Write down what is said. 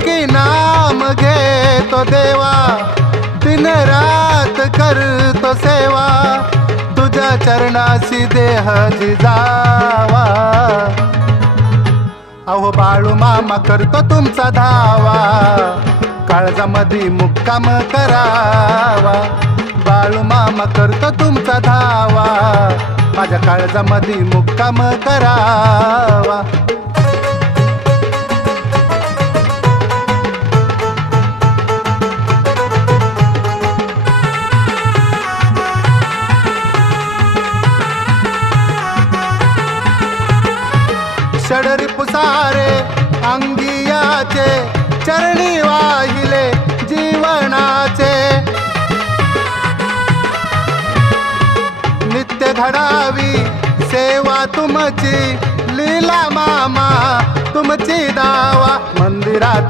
मुखी नाम घेतो देवा, दिन रात करतो सेवा, तुझ्या चरणाशी देह जिजावा. अहो बाळू मामा करतो तुमचा धावा, काळजामधी मुक्काम करावा. बाळू मामा करतो तुमचा धावा, माझ्या काळजामधी मुक्काम करावा. षडरी पुसारे अंगियाचे, चरणी वाहिले जीवनाचे. नित्य घडावी सेवा तुमची, लीला मामा तुमची दावा. मंदिरात